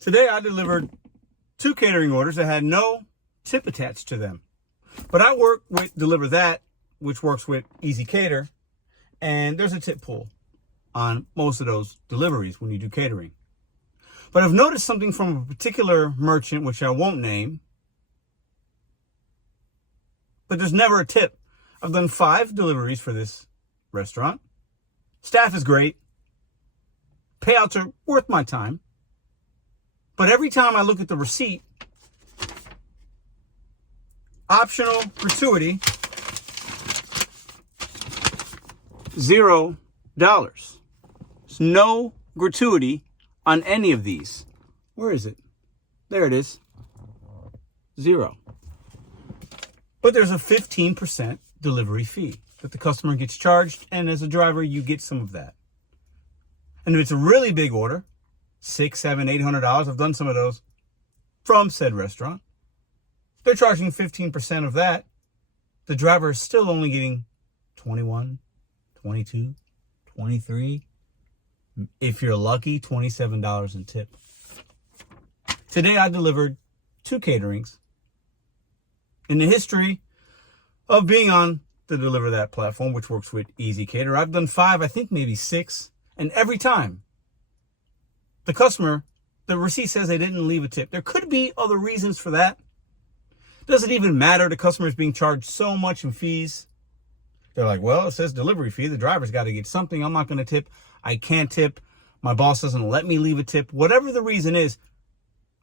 Today I delivered 2 catering orders that had no tip attached to them. But I work with Deliver That, which works with Easy Cater, and there's a tip pool on most of those deliveries when you do catering. But I've noticed something from a particular merchant, which I won't name, but there's never a tip. I've done 5 deliveries for this restaurant. Staff is great. Payouts are worth my time. But every time I look at the receipt, optional gratuity, $0. There's no gratuity on any of these. Where is it? There it is. 0. But there's a 15% delivery fee that the customer gets charged, and as a driver, you get some of that. And if it's a really big order, $600, $700, $800, I've done some of those from said restaurant, they're charging 15% of that. The driver is still only getting $21, $22, $23, if you're lucky, $27 in tip. Today I delivered 2 caterings. In the history of being on the Deliver That platform, which works with Easy Cater, I've done 5, I think maybe 6. And every time, the customer, the receipt says they didn't leave a tip. There could be other reasons for that. Does it even matter? The customer is being charged so much in fees. They're like, well, it says delivery fee. The driver's got to get something. I'm not going to tip. I can't tip. My boss doesn't let me leave a tip. Whatever the reason is,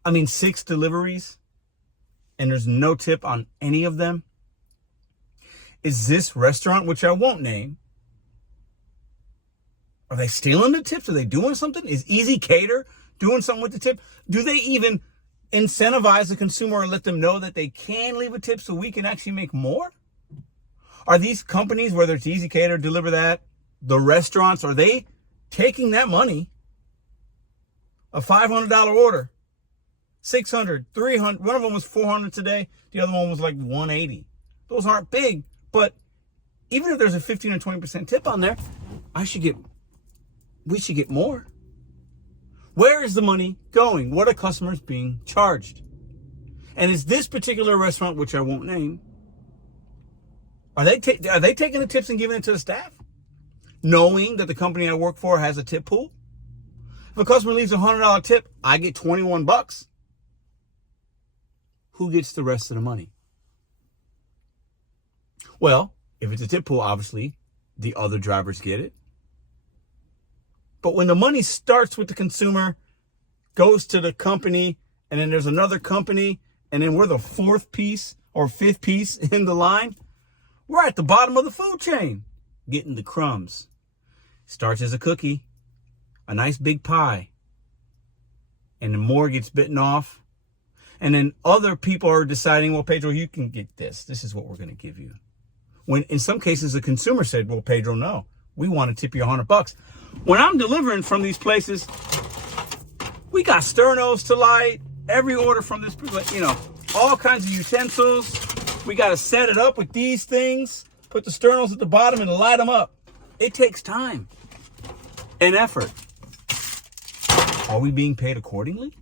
6 deliveries and there's no tip on any of them. Is this restaurant, which I won't name, are they stealing the tips? Are they doing something? Is Easy Cater doing something with the tip? Do they even incentivize the consumer or let them know that they can leave a tip so we can actually make more? Are these companies, whether it's Easy Cater, Deliver That, the restaurants, are they taking that money, a $500 order, $600, $300, one of them was $400 today, the other one was like $180. Those aren't big, but even if there's a 15 or 20% tip on there, we should get more. Where is the money going? What are customers being charged? And is this particular restaurant, which I won't name, are they taking the tips and giving it to the staff, knowing that the company I work for has a tip pool? If a customer leaves a $100 tip, I get $21. Who gets the rest of the money? Well, if it's a tip pool, obviously the other drivers get it. But when the money starts with the consumer, goes to the company, and then there's another company, and then we're the 4th piece or 5th piece in the line, we're at the bottom of the food chain, getting the crumbs. Starts as a cookie, a nice big pie, and then more gets bitten off. And then other people are deciding, well, Pedro, you can get this. This is what we're going to give you. When in some cases, the consumer said, well, Pedro, no, we want to tip you $100. When I'm delivering from these places, we got sternos to light, every order from this, all kinds of utensils. We got to set it up with these things, put the sternos at the bottom and light them up. It takes time and effort. Are we being paid accordingly?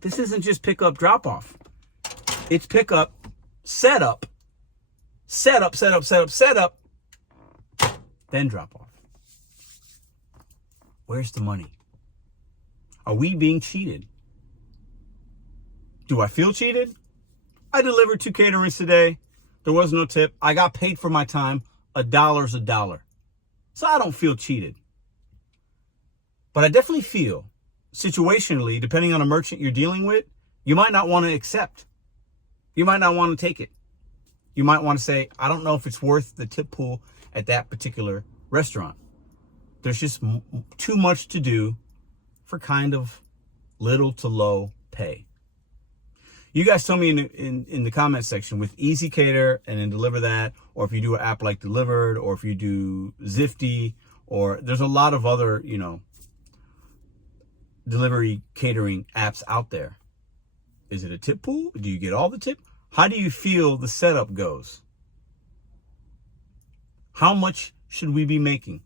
This isn't just pick up, drop off. It's pick up, set up, then drop off. Where's the money? Are we being cheated? Do I feel cheated? I delivered 2 caterings today. There was no tip. I got paid for my time. $1's a dollar. So I don't feel cheated. But I definitely feel, situationally, depending on a merchant you're dealing with, you might not want to accept. You might not want to take it. You might want to say, I don't know if it's worth the tip pool at that particular restaurant. There's just too much to do for kind of little to low pay. You guys tell me in the comment section with Easy Cater and then Deliver That, or if you do an app like Delivered, or if you do Zifty, or there's a lot of other, delivery catering apps out there. Is it a tip pool? Do you get all the tip? How do you feel the setup goes? How much should we be making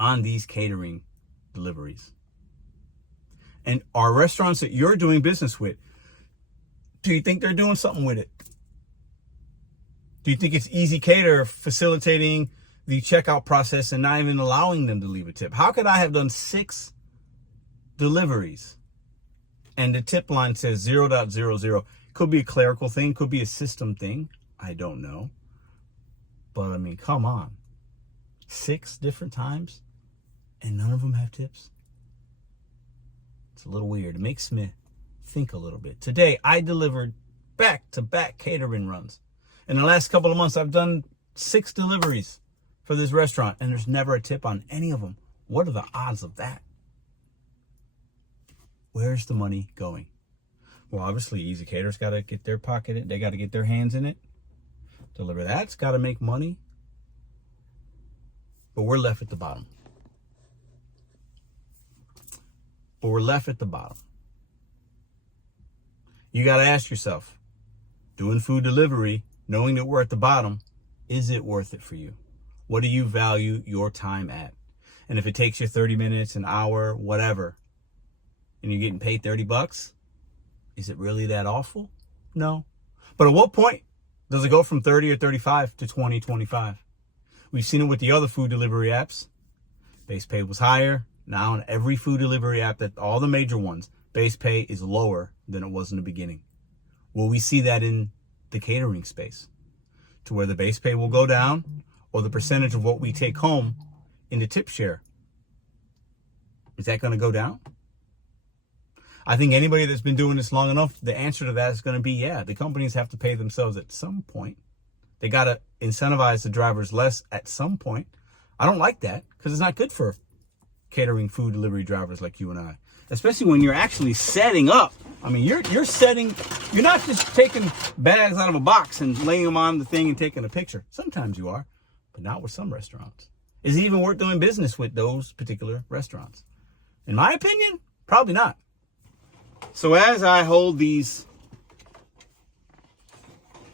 on these catering deliveries? And are restaurants that you're doing business with, do you think they're doing something with it? Do you think it's Easy Cater facilitating the checkout process and not even allowing them to leave a tip? How could I have done 6 deliveries and the tip line says 0.00? Could be a clerical thing, could be a system thing. I don't know. But I mean, come on. 6 different times and none of them have tips? It's a little weird. It makes me think a little bit. Today, I delivered back-to-back catering runs. In the last couple of months, I've done 6 deliveries for this restaurant, and there's never a tip on any of them. What are the odds of that? Where's the money going? Well, obviously, Easy Cater's got to get their pocket in it. They got to get their hands in it. Deliver That's got to make money. But we're left at the bottom. You got to ask yourself, doing food delivery, knowing that we're at the bottom, is it worth it for you? What do you value your time at? And if it takes you 30 minutes, an hour, whatever, and you're getting paid $30, is it really that awful? No. But at what point does it go from 30 or 35 to 20, 25? We've seen it with the other food delivery apps. Base pay was higher. Now on every food delivery app, that all the major ones, base pay is lower than it was in the beginning. Will we see that in the catering space, to where the base pay will go down, or the percentage of what we take home in the tip share, is that going to go down? I think anybody that's been doing this long enough, the answer to that is going to be, yeah, the companies have to pay themselves at some point. They got to incentivize the drivers less at some point. I don't like that, because it's not good for catering food delivery drivers like you and I, especially when you're actually setting up. I mean, you're not just taking bags out of a box and laying them on the thing and taking a picture. Sometimes you are, but not with some restaurants. Is it even worth doing business with those particular restaurants? In my opinion, probably not. So as I hold these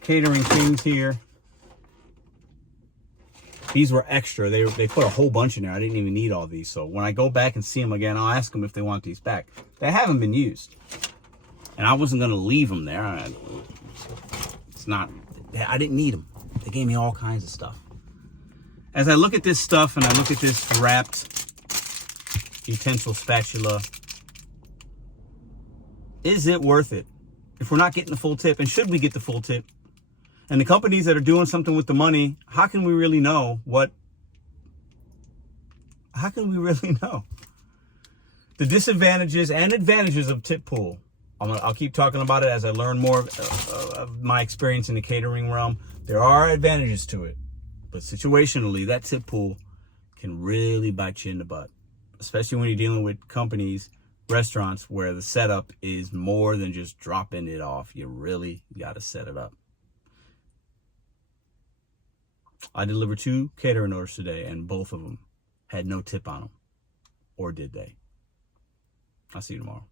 catering things here, these were extra. They put a whole bunch in there. I didn't even need all these. So when I go back and see them again, I'll ask them if they want these back. They haven't been used. And I wasn't going to leave them there. I didn't need them. They gave me all kinds of stuff. As I look at this stuff and I look at this wrapped utensil spatula, is it worth it? If we're not getting the full tip, and should we get the full tip? And the companies that are doing something with the money, how can we really know the disadvantages and advantages of tip pool? I'll keep talking about it as I learn more of my experience in the catering realm. There are advantages to it, but situationally, that tip pool can really bite you in the butt, especially when you're dealing with companies, restaurants, where the setup is more than just dropping it off. You really got to set it up. I delivered 2 catering orders today, and both of them had no tip on them. Or did they? I'll see you tomorrow.